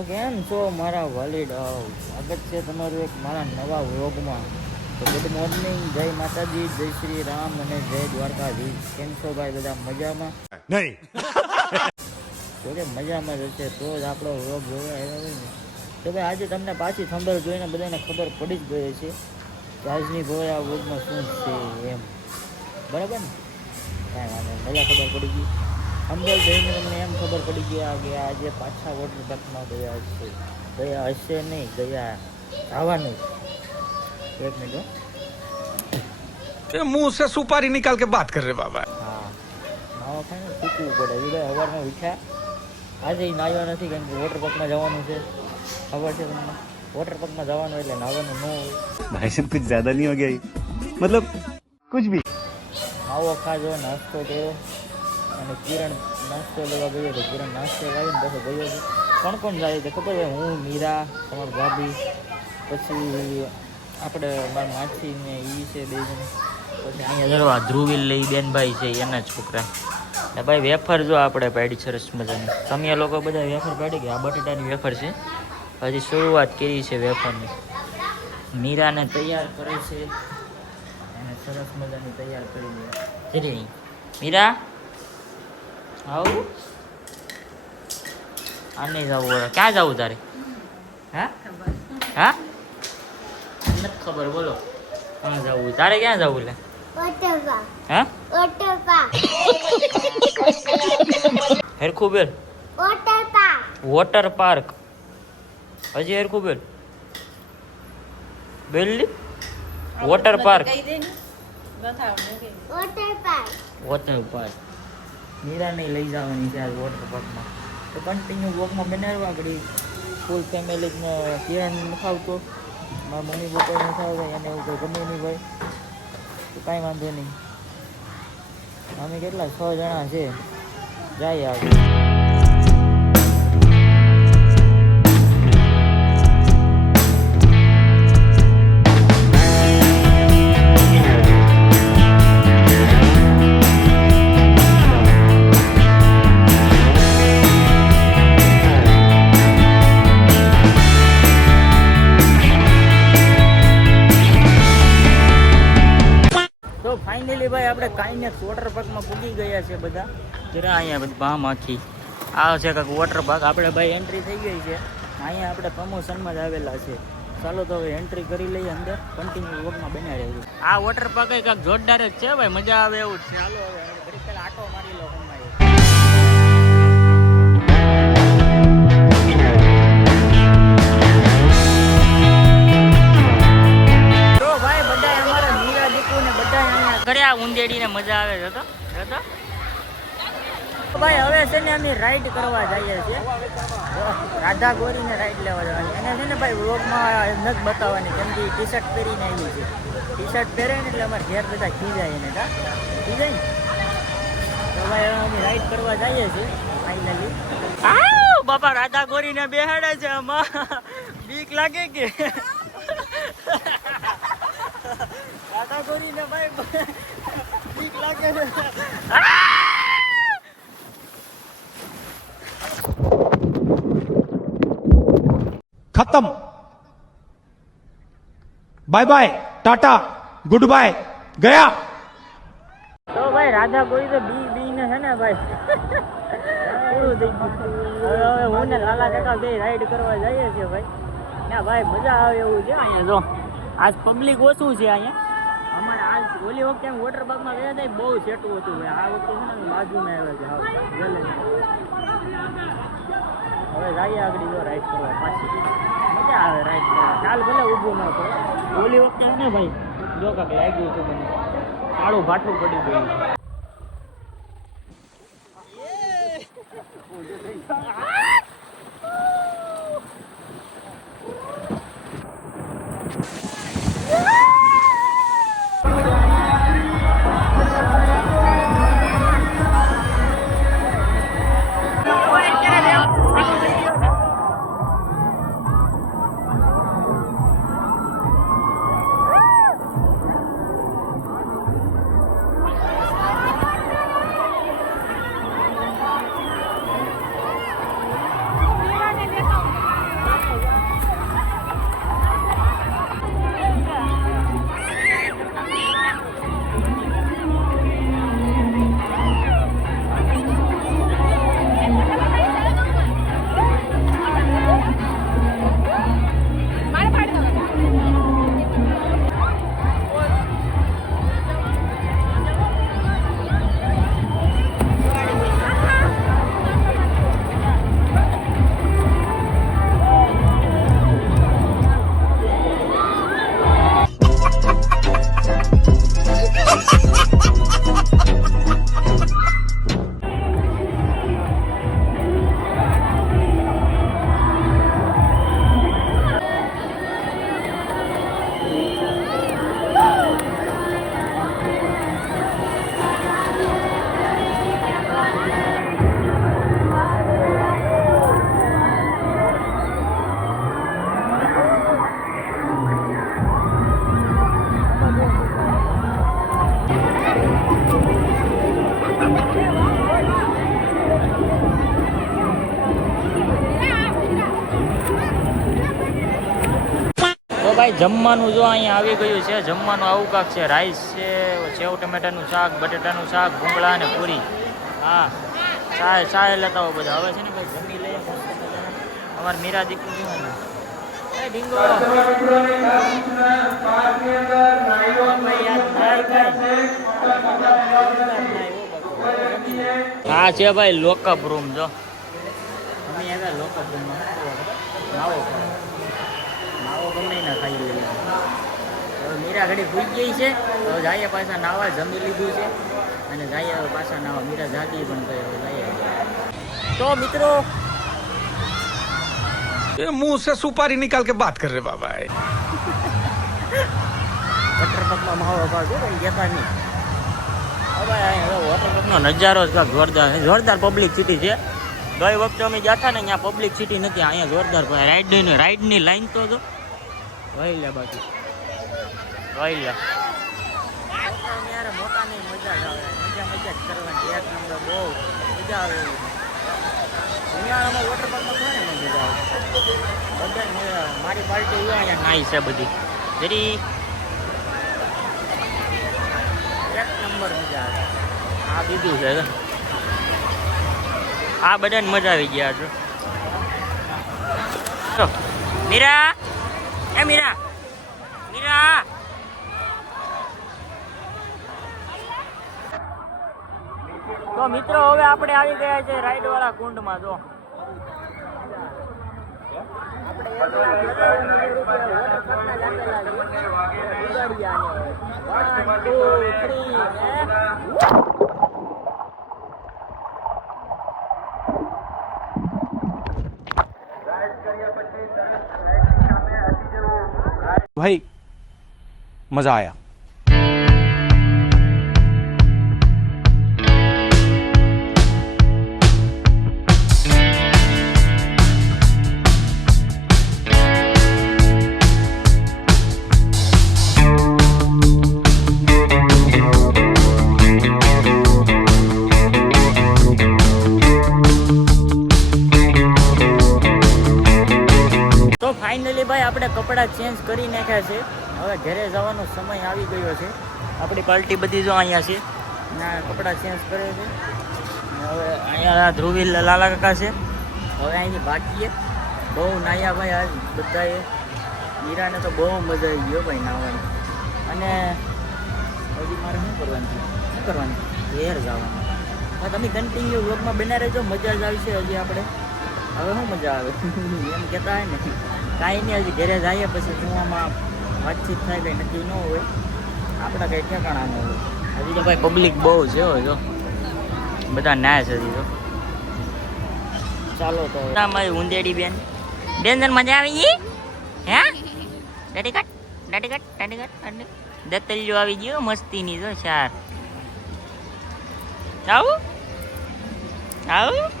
તો કેમ છો મારા વાલીડાઓ? સ્વાગત છે તમારું એક મારા નવા વ્લોગમાં. તો ગુડ મોર્નિંગ, જય માતાજી, જય શ્રી રામ અને જય દ્વારકાધીશ. કેમ છો ભાઈ? બધા મજામાં? નહીં. જોકે મજામાં જ હશે તો જ આપણો વ્લોગ જોવા આવ્યા હોય ને. તો ભાઈ આજે તમને પાછી થંબનેલ જોઈને બધાને ખબર પડી જ ગઈ છે કે આજની ભાઈ આ વ્લોગમાં શું છે એમ. બરાબર ને? કાંઈ વાંધો નહીં, ભલે ખબર પડી ગઈ. થંબનેલ જોઈને તમને એમ ખબર પડી ગયા કે આજે પાછા વોટર પાર્કમાં ગયા હશે નહીં, ગયા આવવાનું. એક મિનિટ. मुंह से सुपारी निकाल के बात कर रहे बाबा. હા, નાવા ખાઈને શીખવું પડે. એ ભાઈ સવારમાં ઉઠ્યા, આજે નાહ્યો નથી કેમ કે વોટર પાર્કમાં જવાનું છે. ખબર છે તમને? વોટર પાર્કમાં જવાનું એટલે નાહવાનું ન હોય. भाई साहब कुछ ज्यादा नहीं हो गया ये? मतलब कुछ भी. માવો ખાજો, નાસ્તો કર્યો અને કિરણ નાસ્તો લેવા ગયો તો કિરણ નાસ્તો લાવીને પછી ગયો છે. કોણ જાય છે ખબર હોય? હું, મીરા, તમારા ભાભી, પછી આપણે મારા માછી ને એ છે બે જણ. પછી અહીંયા જરો આ ધ્રુવીલ લઈ બેનભાઈ છે એના છોકરા. ને ભાઈ વેફર જો આપણે પાડી સરસ મજાની. તમે લોકો બધા વેફર પાડી ગયા. આ બટેટાની વેફર છે, હજી શરૂઆત કરી છે વેફરની. મીરાને તૈયાર કરે છે અને સરસ મજાની તૈયાર કરી દે. મીરા આવું આ નહીં જવું. ક્યાં જવું તારે? હા નથી ખબર. બોલો ક્યાં જવું તારે? ક્યાં જવું? લે હા હેરખું બેન વોટર પાર્ક. હજી હેરખું બેન બેલી વોટર પાર્ક. વોટર પાર્ક મીરા નહીં લઈ જવાની છે આજ વોટર પાર્કમાં. તો કન્ટિન્યુ વોકમાં બનાવવા ઘડી ફૂલ ફેમિલીને કિરણ ખાવતો, મારા મમ્મી પપ્પા નથી આવતા, એને એવું કંઈ ગમે નહીં ભાઈ. તો કાંઈ વાંધો નહીં. અમે કેટલા 6 જણા છે, જાય આગળ. તો ફાઇનલી ભાઈ આપણે કાંઈને વોટર પાર્કમાં પૂગી ગયા છે બધા. જરા અહીંયા બધી બામાંથી આ છે કાંઈક વોટર પાર્ક. આપણે ભાઈ એન્ટ્રી થઈ ગઈ છે. અહીંયા આપણે પ્રમોશનમાં જ આવેલા છે. ચાલો તો હવે એન્ટ્રી કરી લઈએ અંદર. કન્ટિન્યુ વોકમાં બન્યા રહેવું. આ વોટર પાર્ક કાંઈક જોરદાર જ છે ભાઈ, મજા આવે એવું જ છે. ચાલો હવે ઘડી પહેલાં આટો મારી લો હમણાં. કર્યા ઊંધેડીને મજા આવે છે. તો ભાઈ હવે છે ને અમે રાઈડ કરવા જઈએ છીએ. રાધા ગોરીને રાઈડ લેવા જવાની. એને છે ને ભાઈ વ્લોગમાં નથી બતાવવાની કેમ કે ટી શર્ટ પહેરીને આવી છે. ટી શર્ટ પહેરે ને એટલે અમારે ઘેર બધા ખીજાય એને. ખીજાય ને તો ભાઈ અમે રાઈડ કરવા જઈએ છીએ ફાઇનલી. બાપા રાધા ગોરીને બેહાડે છે આમાં. બીક લાગે કે રાધા ગોરીને ભાઈ બીક લાગે છે. खत्म. Bye bye, tata, goodbye, गया. તો ભાઈ રાધા ગોરી તો બી ને છે ને ભાઈ પૂરું થઈ ગયું. હવે હું ને લાલા કાકા બે રાઈડ કરવા જઈએ છીએ ભાઈ. ના ભાઈ મજા આવે એવું છે. અહીંયા જો આજ પબ્લિક ઓછું છે અહીંયા. અમારે આજ ઓલી વખતે એમ વોટર પાર્કમાં ગયા હતા બહુ સેટું હતું ભાઈ. આ વખતે છે ને બાજુમાં આવ્યા છે. હવે જઈએ આગળ જો રાઈડ કરવા પાછી. મજા આવે રાઈડ કરવા. કાલ ભલે ઊભું ન પડે. ઓલી વખતે ને ભાઈ જો કાંક લાગ્યું હતું મને. કાળું ભાટું પડી ગયું. ભાઈ જમવાનું જો અહીંયા આવી ગયું છે. જમવાનું આવું કાંક છે. રાઈસ છે, સેવ ટમેટાનું શાક, બટેટાનું શાક, ભૂંગળા અને પૂરી. હા, ચાય લેતા હોય બધા. હવે છે ને ભાઈ જમી લઈએ. અમારે મીરા દીકરી જોવાનું. એ ડીંગો હા છે ભાઈ લોકઅપ રૂમ. જો અમે આવ્યા લોકઅપ રૂમમાં નાવો ગમે ના ખાઈ લઈએ. હવે મીરા ઘડી ભૂઈ ગઈ છે. હવે જઈએ પાછા નાવા. જમી લીધું છે અને જઈએ હવે પાછા નાવા. મીરા જાગી પણ ગઈ. હવે જઈએ. તો મિત્રો ये मुंह से सुपारी निकाल के बात कर रहे बाबा. વોટર પાર્કમાં માવો ભાગ હોય જતા નહીં. હવે વોટર પાર્કનો નજારો જ કાંઈક જોરદાર છે. જોરદાર પબ્લિક સિટી છે. ગઈ વખતે અમે ગયા હતા ને ત્યાં પબ્લિક સિટી નથી. અહીંયા જોરદાર રાઈડની લાઈન તો જો વહી લે. બાકી વહી લે યાર. મોટાની મજા જ આવે. મજા જ કરવાની. એક નંબર બહુ મજા આવે. ઉનાળામાં વોટર પાર્કમાં કોને મજા આવે? બધા મજા. મારી પાર્ટી અહીંયા નાઈ છે બધી. જરી એક નંબર મજા આવે. આ બીજું છે. આ બધાને મજા આવી ગયા છે. મીરા, એ મીરા, મીરા. તો મિત્રો હવે આપણે આવી ગયા છે રાઈડ વાળા કુંડમાં. જો भाई मजा आया. ફાઇનલી ભાઈ આપણે કપડાં ચેન્જ કરી નાખ્યા છે. હવે ઘરે જવાનો સમય આવી ગયો છે. આપણી પાર્ટી બધી જો અહીંયા છે. ના કપડાં ચેન્જ કરે છે. હવે અહીંયા ધ્રુવીલ લાલા કાકા છે. હવે અહીંથી ભાગીએ. બહુ નાહ્યા ભાઈ આજ બધાએ. મીરાને તો બહુ મજા આવી ગયો ભાઈ નાહવાની. અને હજી મારે શું કરવાનું ઘેર જવાનું. હા, તમે કન્ટિન્યુ વ્લોગમાં બન્યા રહેજો. મજા જ આવશે હજી આપણે. હવે શું મજા આવે એમ કહેતા હોય ને. કાંઈ નહીં, હજી ઘરે જઈએ પછી હું આમાં વાતચીત થાય કંઈ નક્કી ન હોય. આપણા કંઈ ઠેકાણા ન હોય. હજી તો ભાઈ પબ્લિક બહુ છે. હોય જો બધા નાય છે હજી તો. ચાલો તો મારી ઊંધેડી બેન મજા આવી ગઈ. હે દાઢી કટ દત્તલિયો આવી ગયો મસ્તીની. જો ચાર આવું